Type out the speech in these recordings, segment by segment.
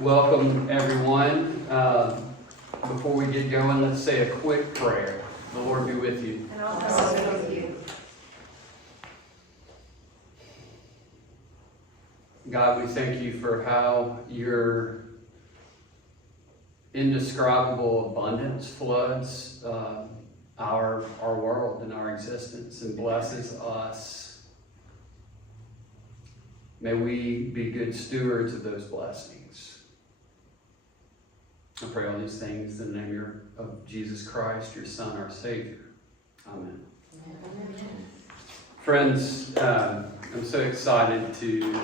Welcome, everyone. Before we get going, let's say a quick prayer. The Lord be with you. And also with you. God, we thank you for how your indescribable abundance floods our world and our existence and blesses us. May we be good stewards of those blessings. I pray all these things in the name of Jesus Christ, your Son, our Savior. Amen. Amen. Friends, I'm so excited to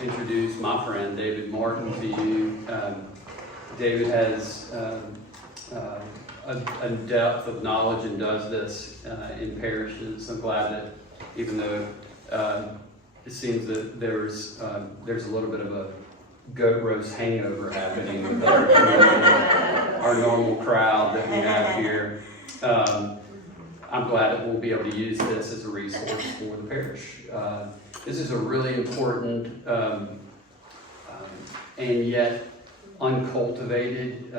introduce my friend David Martin to you. David has a depth of knowledge and does this in parishes. I'm glad that even though it seems that there's a little bit of a goat roast hangover happening with our normal crowd that we have here. I'm glad that we'll be able to use this as a resource for the parish. This is a really important and yet uncultivated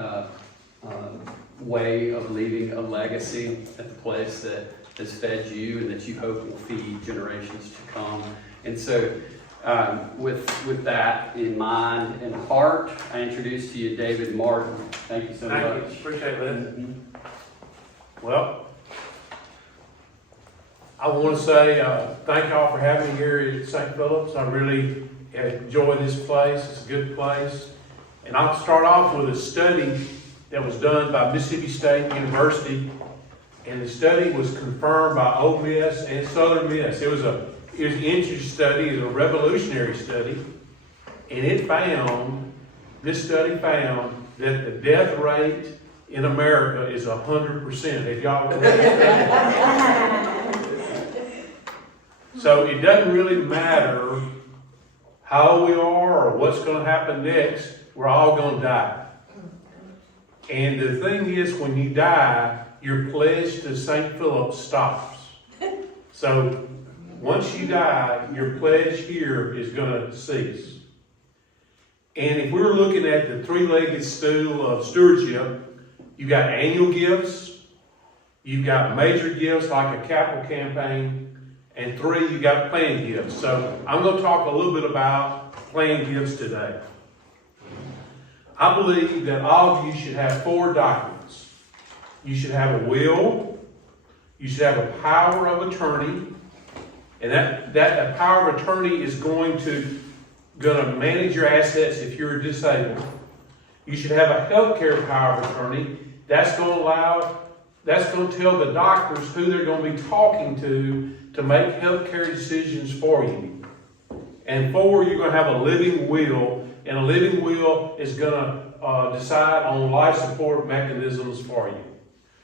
way of leaving a legacy at the place that has fed you and that you hope will feed generations to come. And so with that in mind and heart, I introduce to you David Martin. Thank you so much. Thank you. Appreciate that. Well, I want to say thank y'all for having me here at St. Philip's. I really enjoy this place. It's a good place. And I'll start off with a study that was done by Mississippi State University. And the study was confirmed by Ole Miss and Southern Miss. It was an interesting study. It was a revolutionary study. And this study found that the death rate in America is 100%. Have y'all read that? So it doesn't really matter how old we are or what's going to happen next. We're all going to die. And the thing is, when you die, your pledge to St. Philip stops. So once you die, your pledge here is going to cease. And if we're looking at the three-legged stool of stewardship, you've got annual gifts, you've got major gifts like a capital campaign, and 3, you got planned gifts. So I'm going to talk a little bit about planned gifts today. I believe that all of you should have 4 documents. You should have a will, you should have a power of attorney, and that power of attorney is going to manage your assets if you're disabled. You should have a healthcare power of attorney. That's going to tell the doctors who they're going to be talking to make healthcare decisions for you. And 4, you're going to have a living will, and a living will is going to decide on life support mechanisms for you.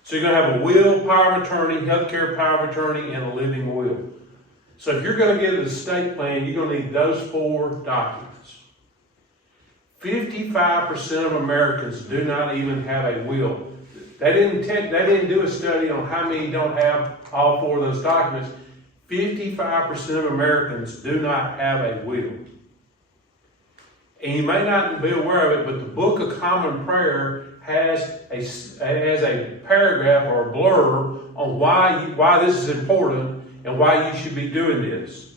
So you're going to have a will, power of attorney, healthcare power of attorney, and a living will. So if you're going to get an estate plan, you're going to need those 4 documents. 55% of Americans do not even have a will. They didn't do a study on how many don't have all 4 of those documents. 55% of Americans do not have a will. And you may not be aware of it, but the Book of Common Prayer has a paragraph or a blurb on why this is important and why you should be doing this.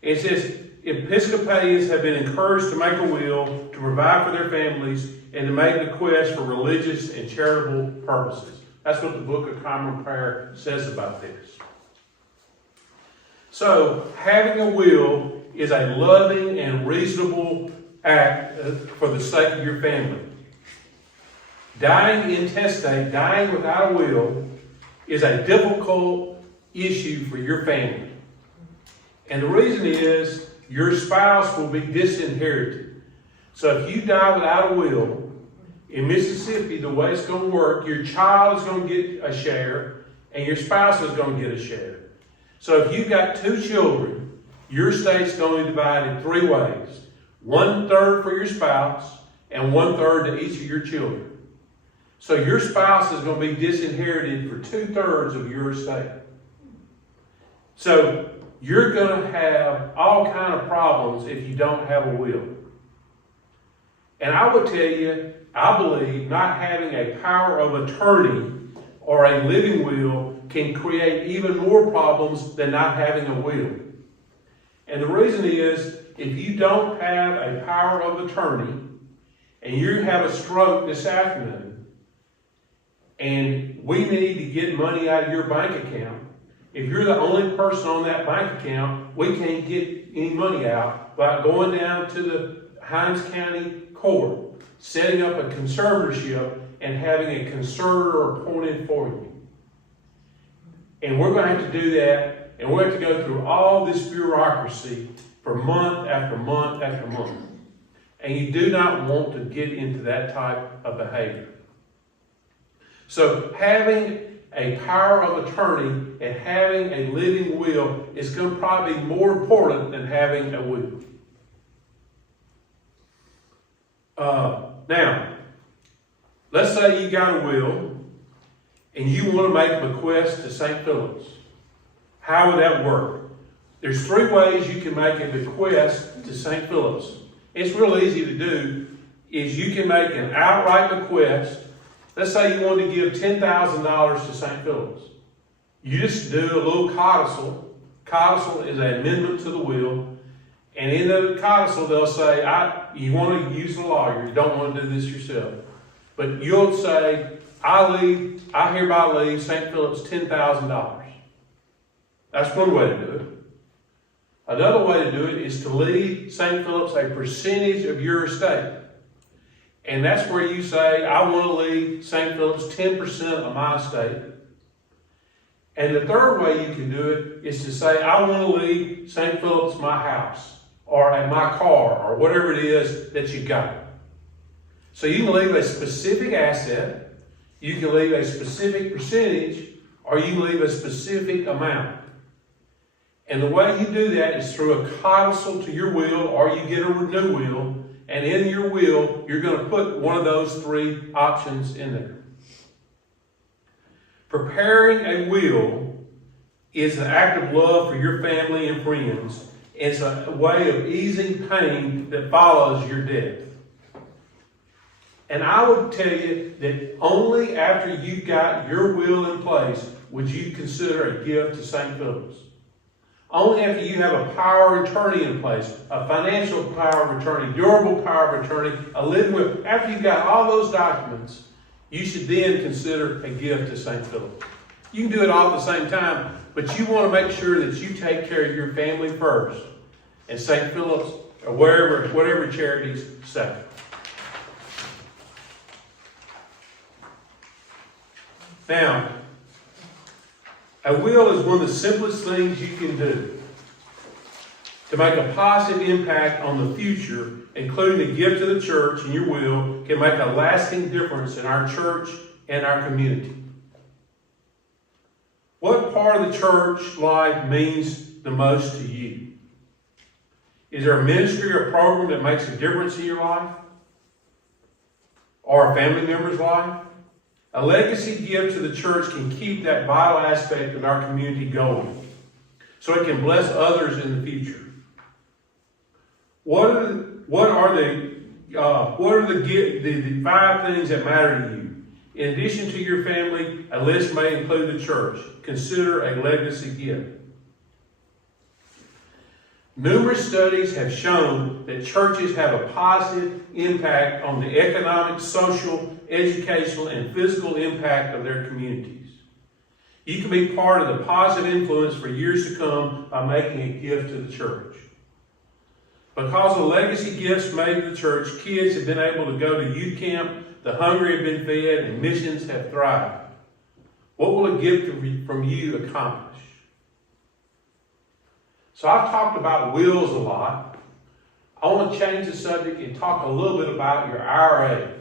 It says, Episcopalians have been encouraged to make a will to provide for their families and to make bequests for religious and charitable purposes. That's what the Book of Common Prayer says about this. So, having a will is a loving and reasonable act for the sake of your family. Dying intestate, dying without a will, is a difficult issue for your family. And the reason is your spouse will be disinherited. So if you die without a will, in Mississippi, the way it's going to work, your child is going to get a share and your spouse is going to get a share. So if you've got 2 children, your estate's going to be divided in 3 ways. 1/3 for your spouse and 1/3 to each of your children. So your spouse is going to be disinherited for 2/3 of your estate. So you're going to have all kinds of problems if you don't have a will. And I would tell you, I believe not having a power of attorney or a living will can create even more problems than not having a will. And the reason is, if you don't have a power of attorney and you have a stroke this afternoon and we need to get money out of your bank account, if you're the only person on that bank account, we can't get any money out without going down to the Hinds County Court, setting up a conservatorship and having a conservator appointed for you. And we're going to have to do that, and we're going to have to go through all this bureaucracy for month after month after month. And you do not want to get into that type of behavior. So having a power of attorney and having a living will is going to probably be more important than having a will. Now, let's say you got a will and you want to make a bequest to St. Philip's. How would that work? There's 3 ways you can make a bequest to St. Philip's. It's real easy to do. Is you can make an outright bequest. Let's say you want to give $10,000 to St. Philip's. You just do a little codicil. Codicil is an amendment to the will. And in the codicil, they'll say, you want to use a lawyer. You don't want to do this yourself. But you'll say, I hereby leave St. Philip's $10,000. That's one way to do it. Another way to do it is to leave St. Philip's a percentage of your estate. And that's where you say, I want to leave St. Philip's 10% of my estate. And the third way you can do it is to say, I want to leave St. Philip's my house, or my car, or whatever it is that you got. So you can leave a specific asset, you can leave a specific percentage, or you can leave a specific amount. And the way you do that is through a codicil to your will, or you get a new will, and in your will, you're going to put one of those 3 options in there. Preparing a will is an act of love for your family and friends. It's a way of easing pain that follows your death. And I would tell you that only after you've got your will in place would you consider a gift to St. Philip's. Only after you have a power of attorney in place, a financial power of attorney, durable power of attorney, a living will. After you've got all those documents, you should then consider a gift to St. Philip's. You can do it all at the same time, but you want to make sure that you take care of your family first. And St. Philip's, or whatever charities say. Now, a will is one of the simplest things you can do to make a positive impact on the future, including a gift to the church, and your will can make a lasting difference in our church and our community. What part of the church life means the most to you? Is there a ministry or program that makes a difference in your life? Or a family member's life? A legacy gift to the church can keep that vital aspect of our community going, so it can bless others in the future. What are the 5 things that matter to you? In addition to your family, a list may include the church. Consider a legacy gift. Numerous studies have shown that churches have a positive impact on the economic, social, educational, and physical impact of their communities. You can be part of the positive influence for years to come by making a gift to the church. Because of legacy gifts made to the church, kids have been able to go to youth camp, the hungry have been fed, and missions have thrived. What will a gift from you accomplish? So I've talked about wills a lot. I want to change the subject and talk a little bit about your IRA.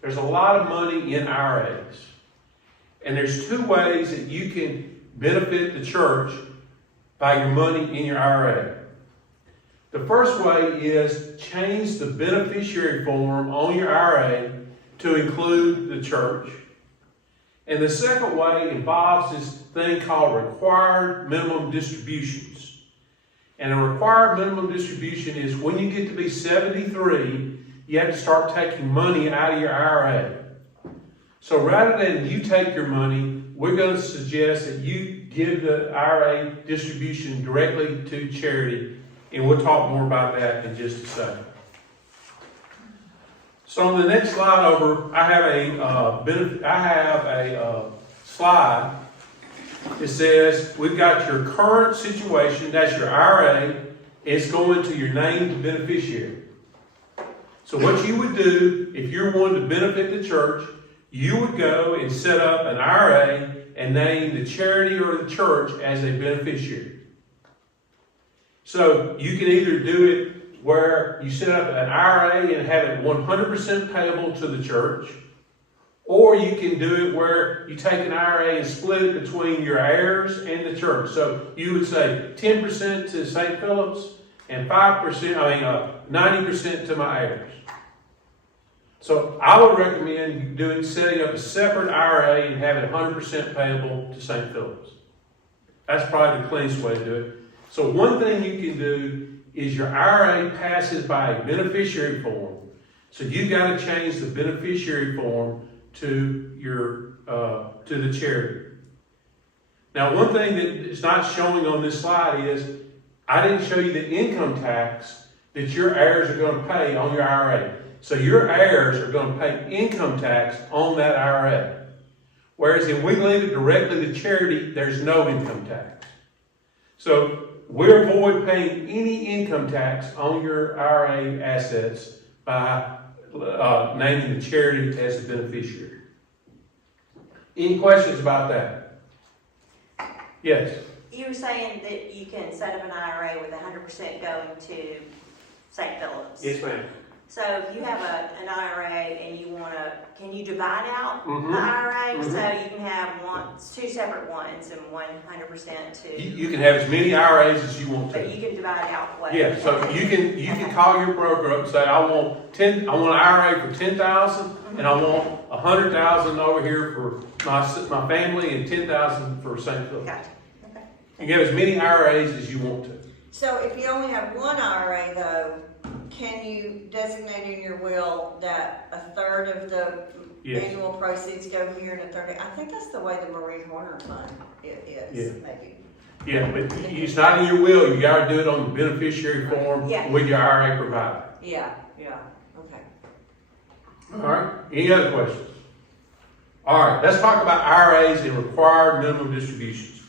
There's a lot of money in IRAs. And there's 2 ways that you can benefit the church by your money in your IRA. The first way is change the beneficiary form on your IRA to include the church. And the second way involves this thing called required minimum distributions. And a required minimum distribution is when you get to be 73, you have to start taking money out of your IRA. So rather than you take your money, we're going to suggest that you give the IRA distribution directly to charity, and we'll talk more about that in just a second. So on the next slide over, I have a slide. It says we've got your current situation, that's your IRA, it's going to your named beneficiary. So what you would do if you're wanting to benefit the church, you would go and set up an IRA and name the charity or the church as a beneficiary. So you can either do it where you set up an IRA and have it 100% payable to the church, or you can do it where you take an IRA and split it between your heirs and the church. So you would say 10% to St. Philip's and 90% to my heirs. So I would recommend setting up a separate IRA and have it 100% payable to St. Philip's. That's probably the cleanest way to do it. So one thing you can do is your IRA passes by a beneficiary form. So you've got to change the beneficiary form to the charity. Now, one thing that is not showing on this slide is I didn't show you the income tax that your heirs are going to pay on your IRA. So your heirs are going to pay income tax on that IRA. Whereas if we leave it directly to charity, there's no income tax. So we avoid paying any income tax on your IRA assets by naming the charity as the beneficiary. Any questions about that? Yes? You were saying that you can set up an IRA with 100% going to St. Philip's. Yes, ma'am. So if you have an IRA and you want to, can you divide out Mm-hmm. the IRA Mm-hmm. so you can have two separate ones and 100% to? You can have as many IRAs as you want to. But you can divide out what? Yeah, so you can call your broker up and say, I want an IRA for $10,000 and I want $100,000 over here for my family and $10,000 for St. Philip's. Gotcha. Okay. You can have as many IRAs as you want to. So if you only have one IRA though, can you designate in your will that a third of the Yes. annual proceeds go here and a third? I think that's the way the Marie Horner Fund is, maybe. Yeah, but it's not in your will. You gotta do it on the beneficiary form Yeah. with your IRA provider. Yeah, okay. All right, any other questions? All right, let's talk about IRAs and required minimum distributions.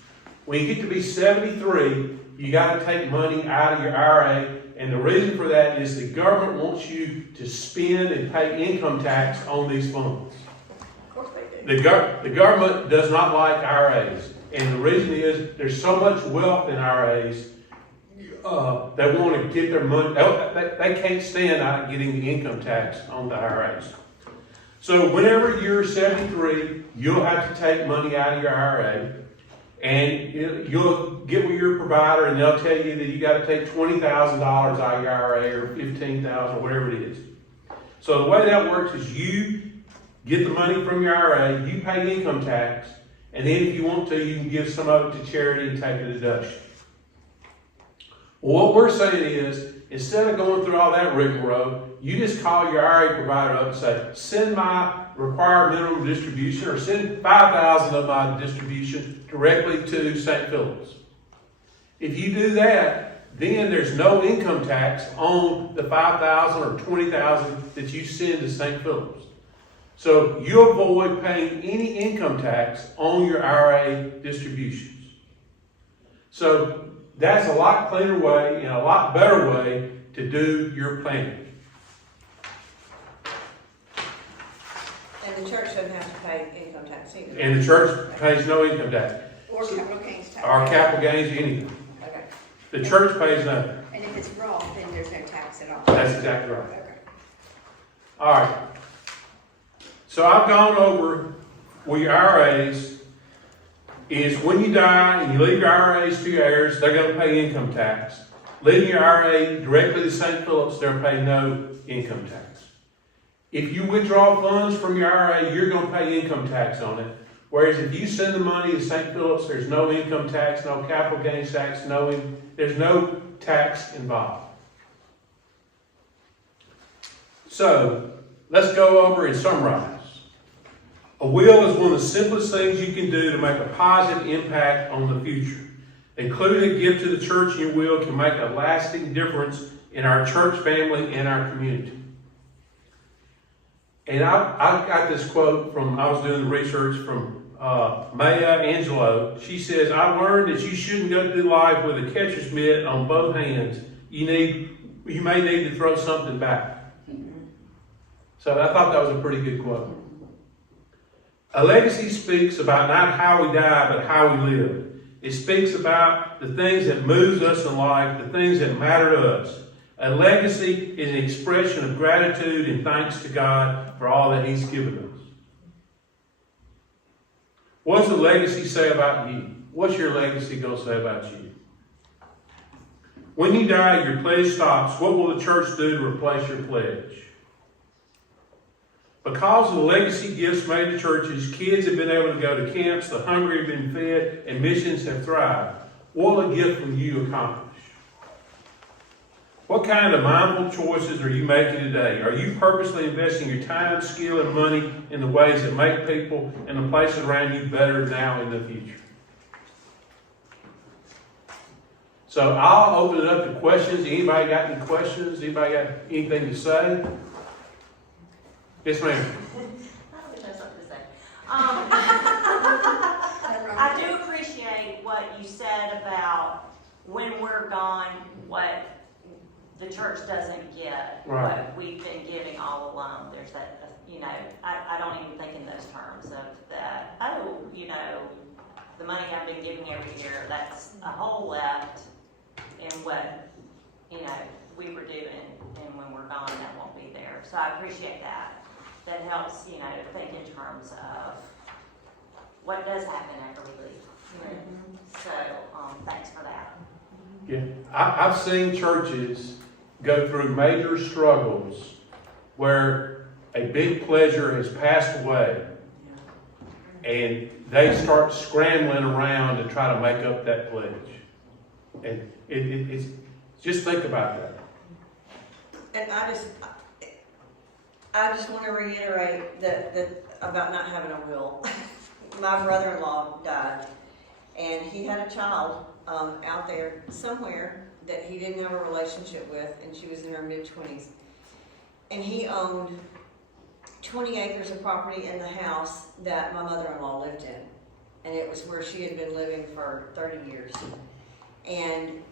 When you get to be 73, you gotta take money out of your IRA, and the reason for that is the government wants you to spend and pay income tax on these funds. Of course they do. The government does not like IRAs, and the reason is there's so much wealth in IRAs, they want to get their money, they can't stand out getting the income tax on the IRAs. So whenever you're 73, you'll have to take money out of your IRA, and you'll get with your provider and they'll tell you that you got to take $20,000 out of your IRA or $15,000 or whatever it is. So the way that works is you get the money from your IRA, you pay income tax, and then if you want to, you can give some of it to charity and take a deduction. Well, what we're saying is, instead of going through all that rigmarole, you just call your IRA provider up and say, send my required minimum distribution, or send $5,000 of my distribution directly to St. Philip's. If you do that, then there's no income tax on the $5,000 or $20,000 that you send to St. Philip's. So you avoid paying any income tax on your IRA distributions. So that's a lot cleaner way and a lot better way to do your planning. And the church doesn't have to pay income tax either. And the church pays no income tax, Or capital gains tax. or capital gains, anything. Okay. The church pays nothing. And if it's Roth, then there's no tax at all. That's exactly right. Okay. All right. So I've gone over with your IRAs is when you die and you leave your IRAs to your heirs, they're going to pay income tax. Leaving your IRA directly to St. Philip's, they'll pay no income tax. If you withdraw funds from your IRA, you're going to pay income tax on it. Whereas if you send the money to St. Philip's, there's no income tax, no capital gains tax, there's no tax involved. So, let's go over and summarize. A will is one of the simplest things you can do to make a positive impact on the future. Including a gift to the church in your will can make a lasting difference in our church family and our community. And I got this quote from, I was doing the research from Maya Angelou. She says, I learned that you shouldn't go through life with a catcher's mitt on both hands. You may need to throw something back. So I thought that was a pretty good quote. A legacy speaks about not how we die, but how we live. It speaks about the things that moves us in life, the things that matter to us. A legacy is an expression of gratitude and thanks to God for all that He's given us. What's a legacy say about you? What's your legacy going to say about you? When you die, your pledge stops. What will the church do to replace your pledge? Because of the legacy gifts made to churches, kids have been able to go to camps, the hungry have been fed, and missions have thrived. What will a gift from you accomplish? What kind of mindful choices are you making today? Are you purposely investing your time, skill, and money in the ways that make people and the places around you better now and in the future? So I'll open it up to questions. Anybody got any questions? Anybody got anything to say? Yes, ma'am. I always have something to say. I do appreciate what you said about when we're gone, what the church doesn't get, Right. what we've been giving all along. There's that, I don't even think in those terms of that, the money I've been giving every year, that's a hole left in what, we were doing, and when we're gone, that won't be there. So I appreciate that. That helps, think in terms of what does happen after we leave. So, thanks for that. Yeah, I've seen churches go through major struggles where a big pleasure has passed away and they start scrambling around to try to make up that pledge. And it's just think about that. And I just want to reiterate that about not having a will. My brother-in-law died, and he had a child out there somewhere that he didn't have a relationship with, and she was in her mid-20s. And he owned 20 acres of property in the house that my mother-in-law lived in. And it was where she had been living for 30 years. And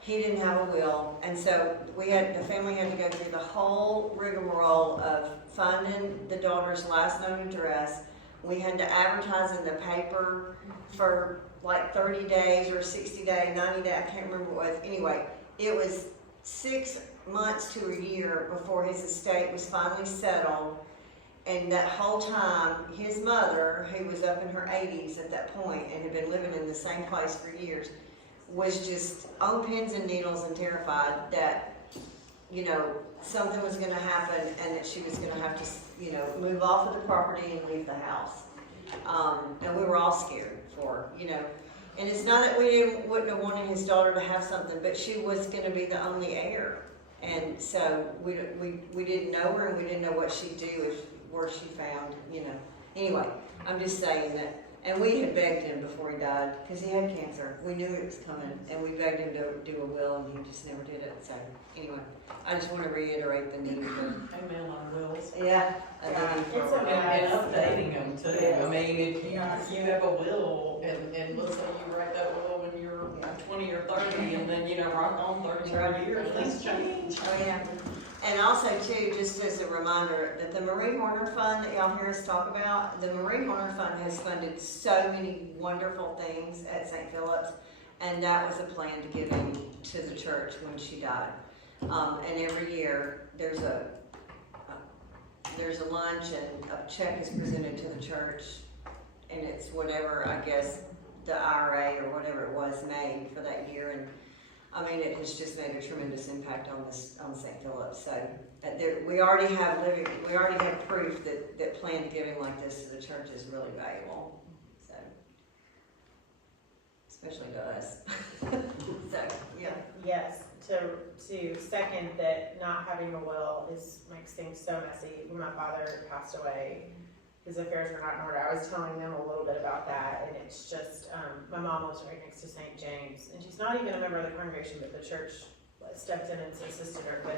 he didn't have a will, and so the family had to go through the whole rigmarole of finding the daughter's last known address. We had to advertise in the paper for like 30 days or 60 days, 90 days, I can't remember what it was. Anyway, it was 6 months to a year before his estate was finally settled. And that whole time, his mother, who was up in her 80s at that point and had been living in the same place for years, was just on pins and needles and terrified that, something was going to happen and that she was going to have to, move off of the property and leave the house. And we were all scared for her, And it's not that we wouldn't have wanted his daughter to have something, but she was going to be the only heir. And so we didn't know her, and we didn't know what she'd do where she found, Anyway, I'm just saying that. And we had begged him before he died, because he had cancer. We knew it was coming, and we begged him to do a will, and he just never did it. So, anyway, I just want to reiterate the need for... Amen on wills. Yeah. And updating them too. I mean, if you have a will, and let's say you write that will when you're 20 or 30, and then, rock on 30 years, things change. Oh, yeah. And also, too, just as a reminder, that the Marie Horner Fund that y'all hear us talk about, the Marie Horner Fund has funded so many wonderful things at St. Philip's, and that was a plan to give in to the church when she died. And every year, there's a lunch, and a check is presented to the church, and it's whatever, I guess, the IRA or whatever it was made for that year. And I mean, it has just made a tremendous impact on St. Philip's. So we already have proof that planned giving like this to the church is really valuable. So, especially to us. So, yeah. Yes, to to second that not having a will makes things so messy. When my father passed away, his affairs were not in order. I was telling them a little bit about that, and it's just, my mom lives right next to St. James, and she's not even a member of the congregation, but the church stepped in and assisted her, but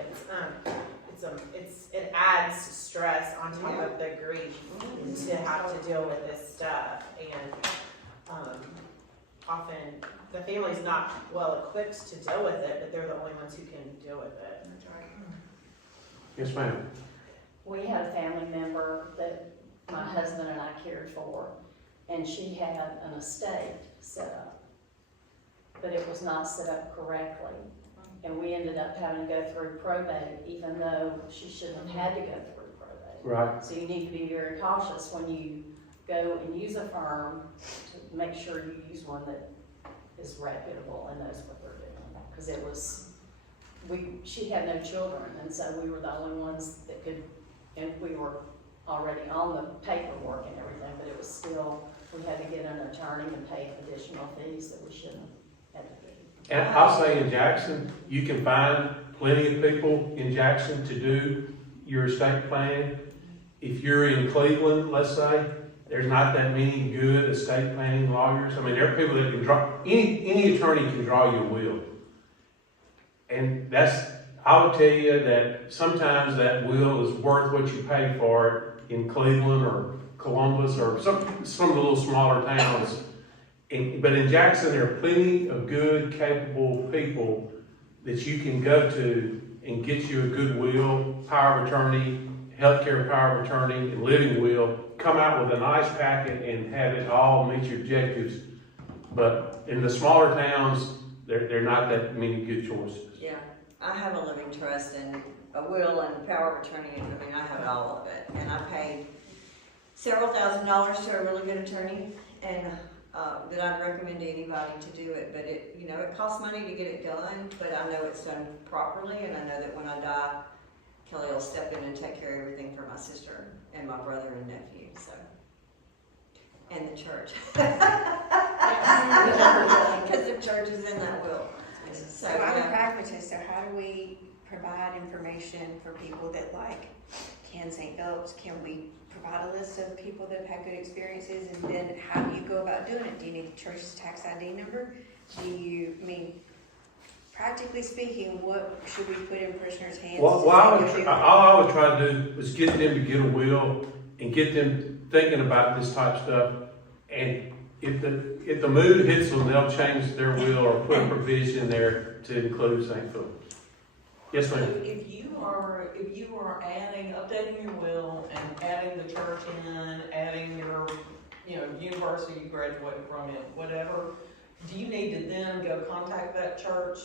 it adds stress on top of the grief to have to deal with this stuff, and, often the family's not well equipped to deal with it, but they're the only ones who can deal with it. Yes, ma'am. We had a family member that my husband and I cared for, and she had an estate set up, but it was not set up correctly. And we ended up having to go through probate, even though she shouldn't have had to go through probate. Right. So you need to be very cautious when you go and use a firm to make sure you use one that is reputable and knows what they're doing. Because it was, she had no children, and so we were the only ones that could, and we were already on the paperwork and everything, but it was still, we had to get an attorney and pay additional fees that we shouldn't have had to do. And I'll say in Jackson, you can find plenty of people in Jackson to do your estate planning. If you're in Cleveland, let's say, there's not that many good estate planning lawyers. I mean, there are people that can draw, any attorney can draw you a will. And I would tell you that sometimes that will is worth what you pay for it in Cleveland or Columbus or some of the little smaller towns. But in Jackson, there are plenty of good, capable people that you can go to and get you a good will, power of attorney, healthcare power of attorney, and living will. Come out with a nice packet and have it all meet your objectives. But in the smaller towns, there are not that many good choices. Yeah, I have a living trust and a will and power of attorney, I mean, I have all of it. And I paid several $1,000s to a really good attorney, and that I'd recommend to anybody to do it, but it, you know, it costs money to get it done, but I know it's done properly, and I know that when I die, Kelly will step in and take care of everything for my sister and my brother and nephew, so. And the church. Because the church is in that will. So I'm a pragmatist, so how do we provide information for people that like Ken St. Philip's? Can we provide a list of people that have had good experiences, and then how do you go about doing it? Do you need the church's tax ID number? Practically speaking, what should we put in parishioners' hands? All I would try to do is get them to get a will and get them thinking about this type of stuff. And if the mood hits them, they'll change their will or put a provision there to include St. Philip's. Yes, ma'am. If you are updating your will and adding the church in, adding your, university you graduated from it, whatever, do you need to then go contact that church,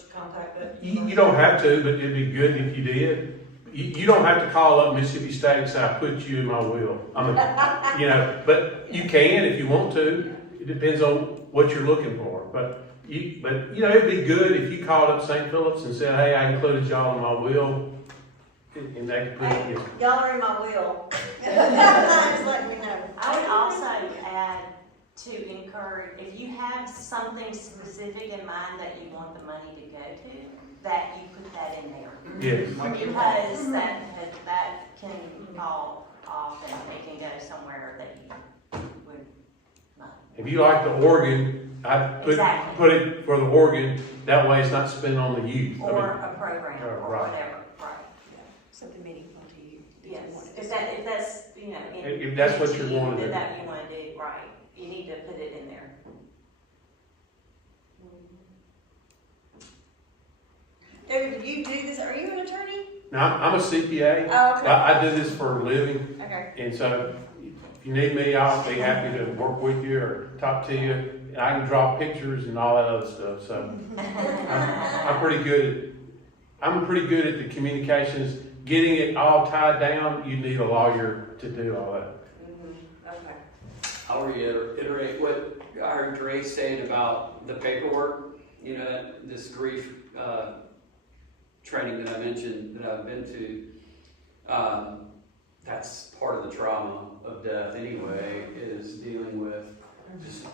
You don't have to, but it'd be good if you did. You don't have to call up Mississippi State and say, I put you in my will. I mean, but you can if you want to. It depends on what you're looking for. But it'd be good if you called up St. Philip's and said, hey, I included y'all in my will. And they could put it in. Y'all are in my will. Just let me know. I would also add to encourage, if you have something specific in mind that you want the money to go to, that you put that in there. Yes. Because that can fall off and it can go somewhere that you would not. If you like the organ, I Exactly. put it for the organ. That way it's not spent on the youth. Or a program, or right. whatever, right. Something meaningful to you. that you Yes, want to if do. that's, If that's what you wanna do. That you wanna do, right, you need to put it in there. David, do you do this? Are you an attorney? Now, I'm a CPA. Oh, okay. I do this for a living. Okay. And so if you need me, I'll be happy to work with you or talk to you. And I can draw pictures and all that other stuff. So I'm pretty good at the communications. Getting it all tied down, you need a lawyer to do all that. Okay. I'll reiterate what I heard Dre saying about the paperwork, this grief training that I mentioned that I've been to. That's part of the trauma of death anyway, is dealing with just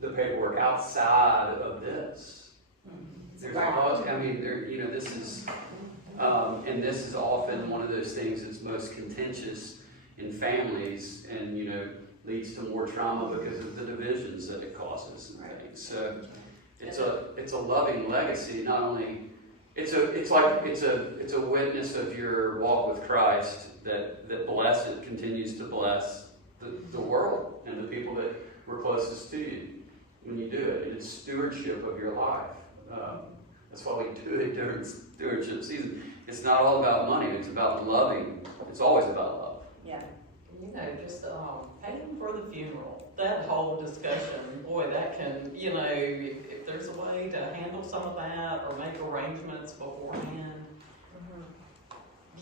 the paperwork outside of this. There's a cause, I mean, this is, and this is often one of those things that's most contentious in families and, leads to more trauma because of the divisions that it causes and things. So it's a loving legacy, not only, it's a witness of your walk with Christ that continues to bless the world and the people that were closest to you when you do it. And it's stewardship of your life. That's why we do it during stewardship season. It's not all about money, it's about loving. It's always about love. Yeah. Just paying for the funeral, that whole discussion, boy, that can, if there's a way to handle some of that or make arrangements beforehand,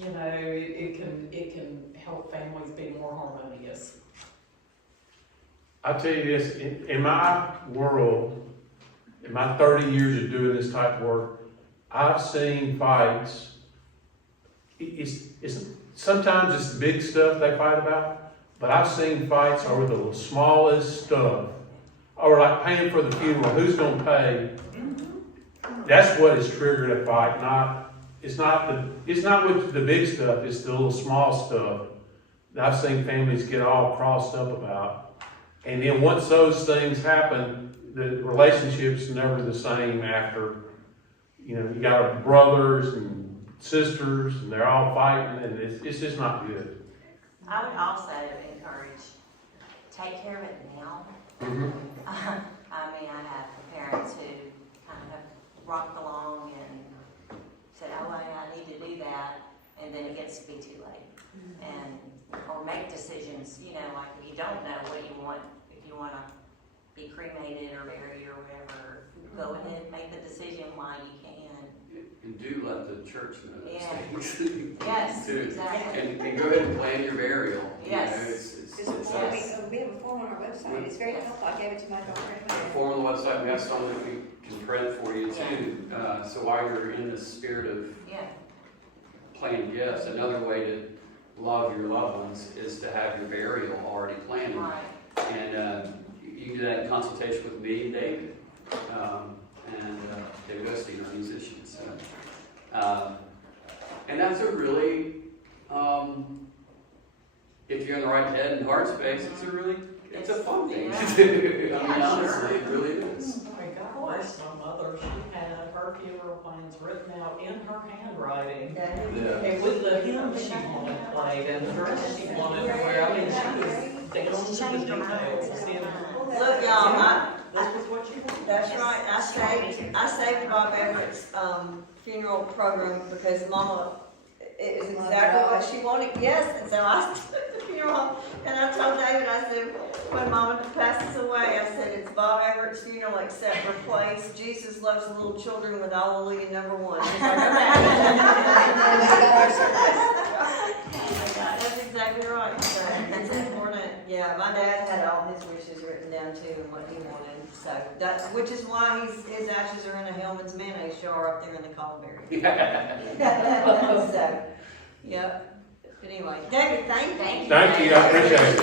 it can help families be more harmonious. I tell you this, in my world, in my 30 years of doing this type of work, I've seen fights. Sometimes it's the big stuff they fight about, but I've seen fights over the smallest stuff. Or like paying for the funeral, who's gonna pay? That's what has triggered a fight, it's not with the big stuff, it's the little small stuff that I've seen families get all crossed up about. And then once those things happen, the relationship's never the same after. You got brothers and sisters, and they're all fighting, and it's just not good. I would also encourage, take care of it now. I have parents who kind of rocked along and said, oh, I need to do that, and then it gets to be too late. Or make decisions, like if you don't know what you want, if you want to be cremated or buried or whatever, go ahead and make the decision while you can. And do let the church know those Yeah. things. Yes, Too. exactly. And go ahead and plan your burial. Yes. We have a form on our website, it's very helpful, I gave it to my daughter. The form on the website, we have something that we can print for you too. So while you're in the spirit of Yeah. planning gifts, another way to love your loved ones is to have your burial already planned. Right. And you can do that in consultation with me and David. David Osteen, our musician. So, and that's a really, if you're in the right head and heart space, it's a fun thing to do. I mean, honestly, it really is. Oh my gosh, my mother, she had her funeral plans written out in her handwriting. And with the hymn she wanted played and the dress she wanted to wear, she was down to the details. Look, y'all, This was what she wanted. that's right, I saved Bob Everett's, funeral program because Mama, it was exactly what she wanted, yes, and so I took the funeral, and I told David, I said, when Mama passes away, I said, it's Bob Everett's funeral except replace Jesus loves the little children with Hallelujah #1. He's like, that's exactly right, so that's important. Yeah, my dad had all his wishes written down too and what he wanted, so which is why his ashes are in a Hellman's mayonnaise jar up there in the columbary. So, yep. But anyway, David, thank you. Thank you, I appreciate it.